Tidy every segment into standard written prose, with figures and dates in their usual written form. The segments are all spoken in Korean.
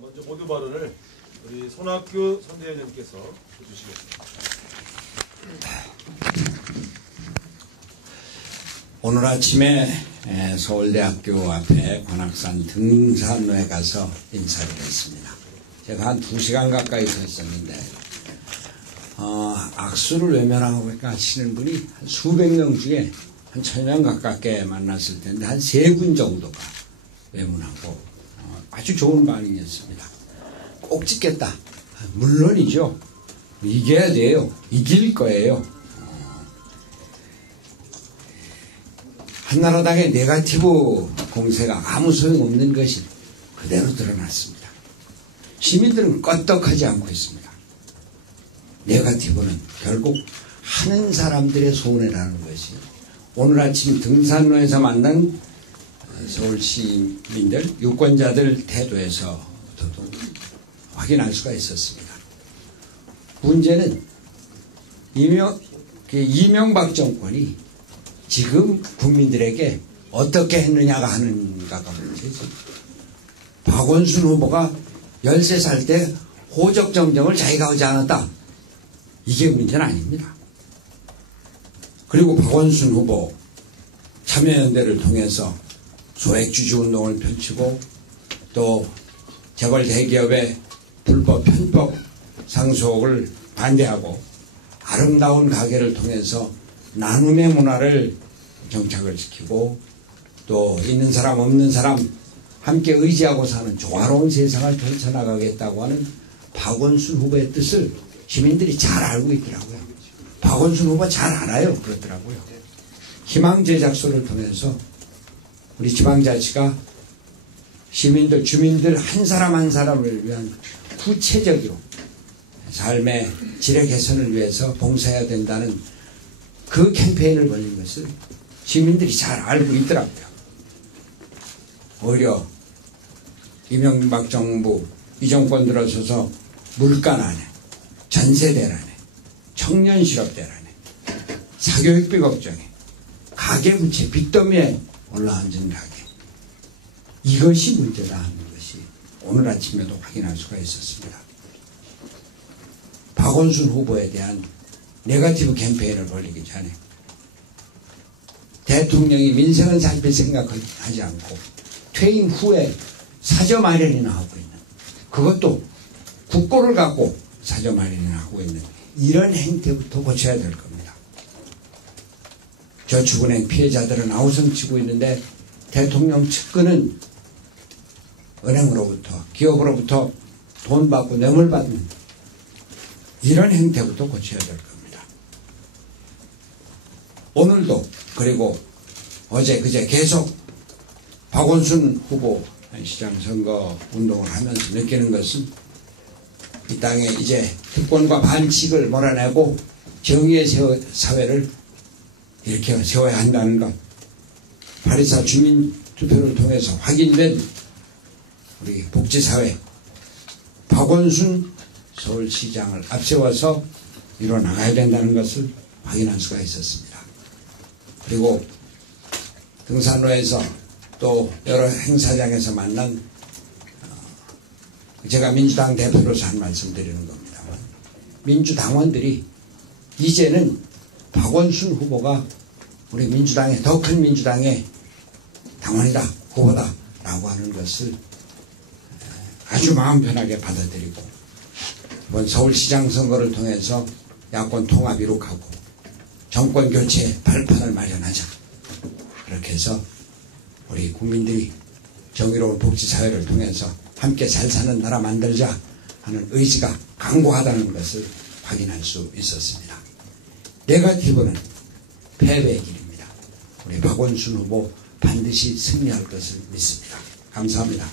먼저 모두 발언을 우리 손학규 선대위원님께서 해주시겠습니다. 오늘 아침에 서울대학교 앞에 관악산 등산로에 가서 인사를 했습니다. 제가 한 2시간 가까이 서 있었는데 악수를 외면하고 하시는 분이 한 수백 명 중에 한 1000명 가깝게 만났을 텐데 한 3분 정도가 외면하고 아주 좋은 반응이었습니다. 꼭 찍겠다. 물론이죠. 이겨야 돼요. 이길 거예요. 한나라당의 네거티브 공세가 아무 소용없는 것이 그대로 드러났습니다. 시민들은 껐떡하지 않고 있습니다. 네거티브는 결국 하는 사람들의 손해라는 것이 오늘 아침 등산로에서 만난 서울 시민들, 유권자들 태도에서도 확인할 수가 있었습니다. 문제는 이명박 정권이 지금 국민들에게 어떻게 했느냐가 하는가가 문제죠. 박원순 후보가 13살 때 호적 정정을 자기가 하지 않았다. 이게 문제는 아닙니다. 그리고 박원순 후보 참여연대를 통해서 소액주주 운동을 펼치고 또 재벌 대기업의 불법 편법 상속을 반대하고 아름다운 가게를 통해서 나눔의 문화를 정착을 시키고 또 있는 사람 없는 사람 함께 의지하고 사는 조화로운 세상을 펼쳐나가겠다고 하는 박원순 후보의 뜻을 시민들이 잘 알고 있더라고요. 박원순 후보 잘 알아요. 그러더라고요. 희망제작소를 통해서 우리 지방자치가 시민들, 주민들 한 사람 한 사람을 위한 구체적으로 삶의 질의 개선을 위해서 봉사해야 된다는 그 캠페인을 벌린 것을 시민들이 잘 알고 있더라고요. 오히려 이명박 정부 이 정권 들어서서 물가난에, 전세대란에, 청년실업대란에, 사교육비 걱정에, 가계부채 빚더미에 올라앉은 가계, 이것이 문제다 하는 것이 오늘 아침에도 확인할 수가 있었습니다. 박원순 후보에 대한 네거티브 캠페인을 벌이기 전에 대통령이 민생은 살필 생각하지 않고 퇴임 후에 사저 마련이나 하고 있는, 그것도 국고를 갖고 사저 마련이나 하고 있는 이런 행태부터 고쳐야 될 겁니다. 저축은행 피해자들은 아우성치고 있는데 대통령 측근은 은행으로부터 기업으로부터 돈 받고 뇌물 받는 이런 행태부터 고쳐야 될 겁니다. 오늘도 그리고 어제 그제 계속 박원순 후보 시장 선거 운동을 하면서 느끼는 것은 이 땅에 이제 특권과 반칙을 몰아내고 정의의 사회를 이렇게 세워야 한다는 것, 8.24 주민투표를 통해서 확인된 우리 복지사회 박원순 서울시장을 앞세워서 이뤄나가야 된다는 것을 확인할 수가 있었습니다. 그리고 등산로에서 또 여러 행사장에서 만난 제가 민주당 대표로서 한 말씀 드리는 겁니다만, 민주당원들이 이제는 박원순 후보가 우리 민주당의 더 큰 민주당의 당원이다, 후보다 라고 하는 것을 아주 마음 편하게 받아들이고 이번 서울시장 선거를 통해서 야권 통합 이룩하고 정권 교체 발판을 마련하자, 그렇게 해서 우리 국민들이 정의로운 복지사회를 통해서 함께 잘 사는 나라 만들자 하는 의지가 강고하다는 것을 확인할 수 있었습니다. 네거티브는 패배의 길입니다. 우리 박원순 후보 반드시 승리할 것을 믿습니다. 감사합니다.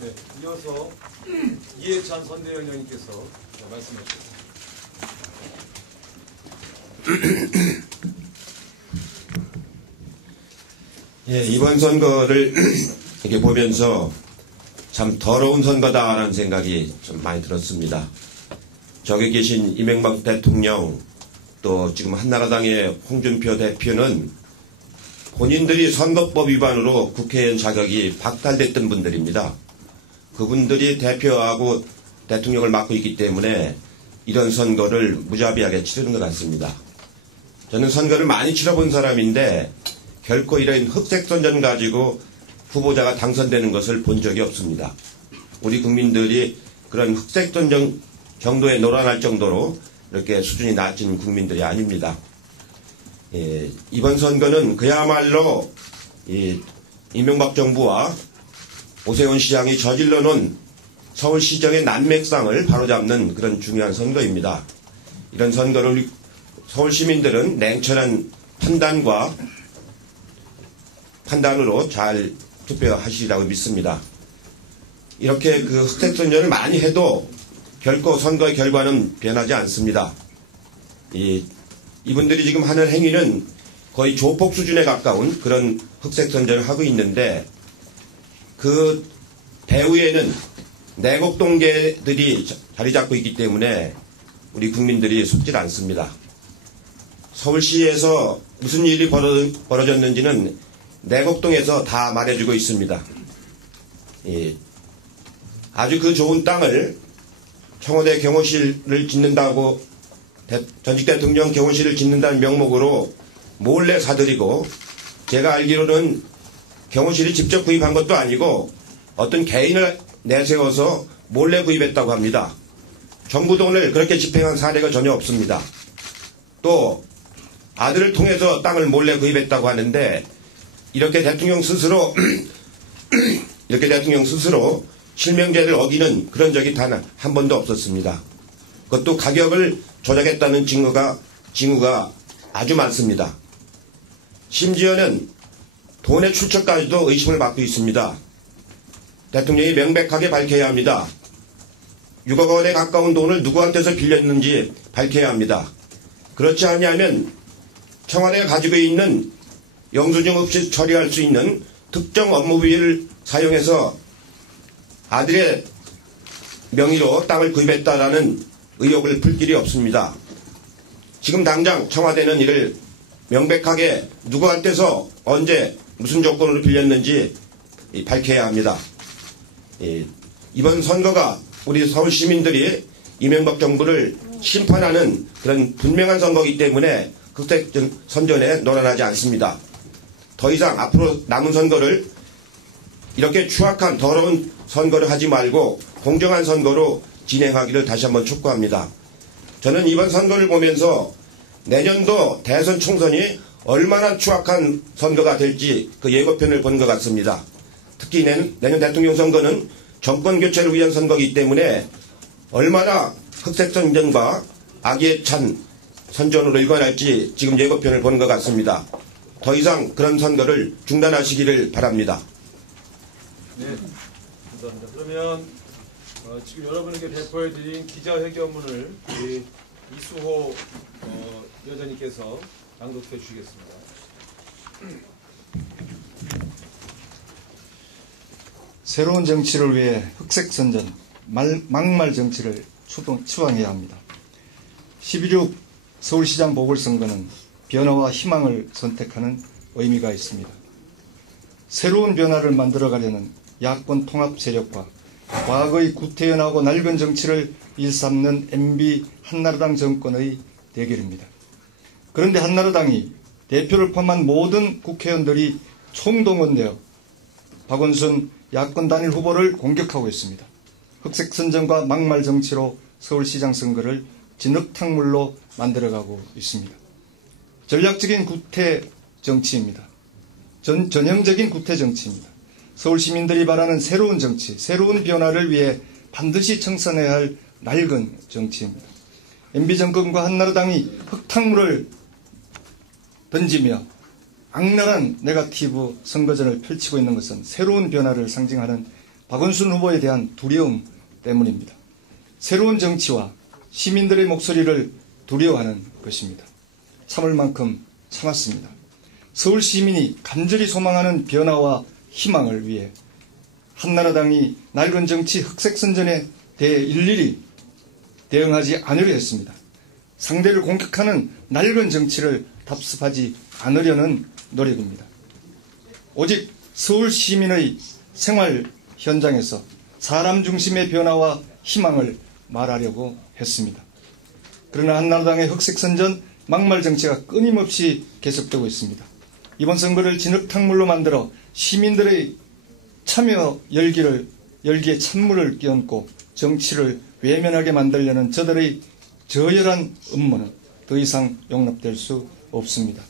네, 이어서 이해찬 선대위원장님께서 말씀해 주십니다. 예, 이번 선거를 이렇게 보면서 참 더러운 선거다라는 생각이 좀 많이 들었습니다. 저기 계신 이명박 대통령, 또 지금 한나라당의 홍준표 대표는 본인들이 선거법 위반으로 국회의원 자격이 박탈됐던 분들입니다. 그분들이 대표하고 대통령을 맡고 있기 때문에 이런 선거를 무자비하게 치르는 것 같습니다. 저는 선거를 많이 치러본 사람인데 결코 이런 흑색 선전 가지고 후보자가 당선되는 것을 본 적이 없습니다. 우리 국민들이 그런 흑색 선전 정도에 놀아날 정도로 이렇게 수준이 낮은 국민들이 아닙니다. 이번 선거는 그야말로 이명박 정부와 오세훈 시장이 저질러 놓은 서울시정의 난맥상을 바로잡는 그런 중요한 선거입니다. 이런 선거를 서울 시민들은 냉철한 판단으로 잘 투표하시리라고 믿습니다. 이렇게 그 흑색 선전을 많이 해도 결코 선거의 결과는 변하지 않습니다. 이분들이 지금 하는 행위는 거의 조폭 수준에 가까운 그런 흑색 선전을 하고 있는데 그 배후에는 내곡동계들이 자리 잡고 있기 때문에 우리 국민들이 속질 않습니다. 서울시에서 무슨 일이 벌어졌는지는 내곡동에서 다 말해주고 있습니다. 아주 그 좋은 땅을 청와대 경호실을 짓는다고 전직 대통령 경호실을 짓는다는 명목으로 몰래 사들이고 제가 알기로는 경호실이 직접 구입한 것도 아니고 어떤 개인을 내세워서 몰래 구입했다고 합니다. 정부 돈을 그렇게 집행한 사례가 전혀 없습니다. 또 아들을 통해서 땅을 몰래 구입했다고 하는데 이렇게 대통령 스스로 실명제를 어기는 그런 적이 단 한 번도 없었습니다. 그것도 가격을 조작했다는 징후가 아주 많습니다. 심지어는 돈의 출처까지도 의심을 받고 있습니다. 대통령이 명백하게 밝혀야 합니다. 6억 원에 가까운 돈을 누구한테서 빌렸는지 밝혀야 합니다. 그렇지 않으면 청와대가 가지고 있는 영수증 없이 처리할 수 있는 특정 업무비를 사용해서 아들의 명의로 땅을 구입했다라는 의혹을 풀 길이 없습니다. 지금 당장 청와대는 이를 명백하게 누구한테서 언제 무슨 조건으로 빌렸는지 밝혀야 합니다. 이번 선거가 우리 서울 시민들이 이명박 정부를 심판하는 그런 분명한 선거이기 때문에 흑색 선전에 놀아나지 않습니다. 더 이상 앞으로 남은 선거를 이렇게 추악한 더러운 선거를 하지 말고 공정한 선거로 진행하기를 다시 한번 촉구합니다. 저는 이번 선거를 보면서 내년도 대선 총선이 얼마나 추악한 선거가 될지 그 예고편을 본 것 같습니다. 특히 내년 대통령 선거는 정권 교체를 위한 선거이기 때문에 얼마나 흑색 선전과 악의에 찬 선전으로 일관할지 지금 예고편을 본 것 같습니다. 더 이상 그런 선거를 중단하시기를 바랍니다. 네, 감사합니다. 그러면 지금 여러분에게 배포해드린 기자회견문을 우리 이수호 위원장님께서 낭독해 주시겠습니다. 새로운 정치를 위해 흑색 선전, 막말 정치를 추앙해야 합니다. 12.6 서울시장 보궐선거는 변화와 희망을 선택하는 의미가 있습니다. 새로운 변화를 만들어가려는 야권 통합 세력과 과거의 구태연하고 낡은 정치를 일삼는 MB 한나라당 정권의 대결입니다. 그런데 한나라당이 대표를 포함한 모든 국회의원들이 총동원되어 박원순 야권 단일 후보를 공격하고 있습니다. 흑색 선전과 막말 정치로 서울시장 선거를 진흙탕물로 만들어가고 있습니다. 전략적인 구태 정치입니다. 전형적인 구태 정치입니다. 서울 시민들이 바라는 새로운 정치, 새로운 변화를 위해 반드시 청산해야 할 낡은 정치입니다. MB 정권과 한나라당이 흙탕물을 던지며 악랄한 네거티브 선거전을 펼치고 있는 것은 새로운 변화를 상징하는 박원순 후보에 대한 두려움 때문입니다. 새로운 정치와 시민들의 목소리를 두려워하는 것입니다. 참을 만큼 참았습니다. 서울 시민이 간절히 소망하는 변화와 희망을 위해 한나라당이 낡은 정치 흑색 선전에 대해 일일이 대응하지 않으려 했습니다. 상대를 공격하는 낡은 정치를 답습하지 않으려는 노력입니다. 오직 서울 시민의 생활 현장에서 사람 중심의 변화와 희망을 말하려고 했습니다. 그러나 한나라당의 흑색선전, 막말 정치가 끊임없이 계속되고 있습니다. 이번 선거를 진흙탕물로 만들어 시민들의 참여 열기에 찬물을 끼얹고 정치를 외면하게 만들려는 저들의 저열한 음모는 더 이상 용납될 수 없습니다.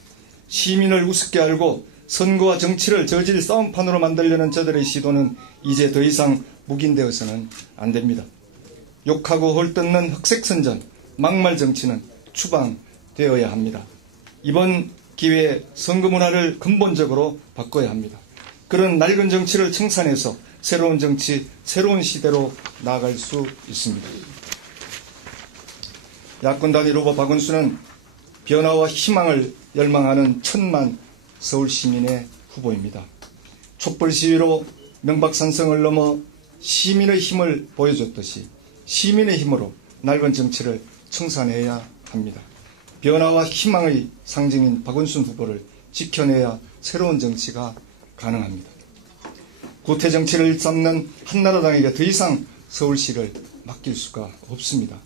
시민을 우습게 알고 선거와 정치를 저질 싸움판으로 만들려는 저들의 시도는 이제 더 이상 묵인되어서는 안 됩니다. 욕하고 헐뜯는 흑색선전, 막말 정치는 추방되어야 합니다. 이번 기회에 선거 문화를 근본적으로 바꿔야 합니다. 그런 낡은 정치를 청산해서 새로운 정치, 새로운 시대로 나아갈 수 있습니다. 야권 단일 후보 박원순은 변화와 희망을 열망하는 천만 서울 시민의 후보입니다. 촛불 시위로 명박산성을 넘어 시민의 힘을 보여줬듯이 시민의 힘으로 낡은 정치를 청산해야 합니다. 변화와 희망의 상징인 박원순 후보를 지켜내야 새로운 정치가 가능합니다. 구태 정치를 일삼는 한나라당에게 더 이상 서울시를 맡길 수가 없습니다.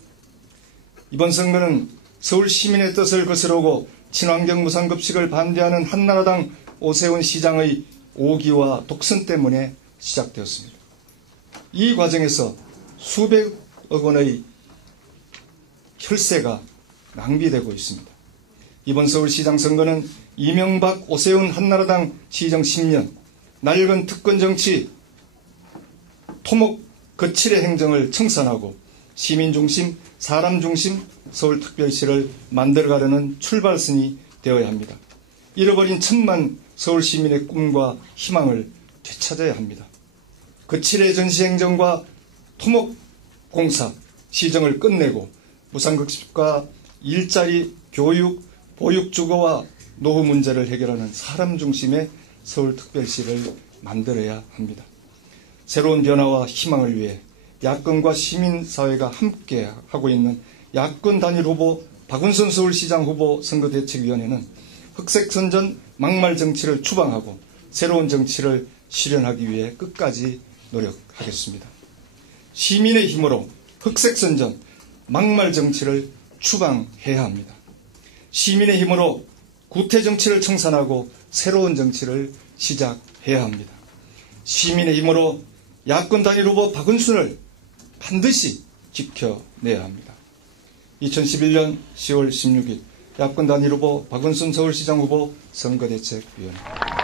이번 선거는 서울 시민의 뜻을 거스르고 친환경 무상급식을 반대하는 한나라당 오세훈 시장의 오기와 독선 때문에 시작되었습니다. 이 과정에서 수백억 원의 혈세가 낭비되고 있습니다. 이번 서울시장 선거는 이명박, 오세훈 한나라당 시정 10년, 낡은 특권 정치, 토목 거칠의 행정을 청산하고 시민 중심, 사람 중심 서울특별시를 만들어가려는 출발선이 되어야 합니다. 잃어버린 천만 서울 시민의 꿈과 희망을 되찾아야 합니다. 거칠의 전시행정과 토목공사 시정을 끝내고 무상급식과 일자리, 교육, 보육주거와 노후 문제를 해결하는 사람 중심의 서울특별시를 만들어야 합니다. 새로운 변화와 희망을 위해 야권과 시민사회가 함께 하고 있는 야권 단일 후보 박원순 서울시장 후보 선거대책위원회는 흑색선전, 막말 정치를 추방하고 새로운 정치를 실현하기 위해 끝까지 노력하겠습니다. 시민의 힘으로 흑색선전, 막말 정치를 추방해야 합니다. 시민의 힘으로 구태 정치를 청산하고 새로운 정치를 시작해야 합니다. 시민의 힘으로 야권 단일 후보 박원순을 반드시 지켜내야 합니다. 2011년 10월 16일 야권 단일 후보 박원순 서울시장 후보 선거대책위원회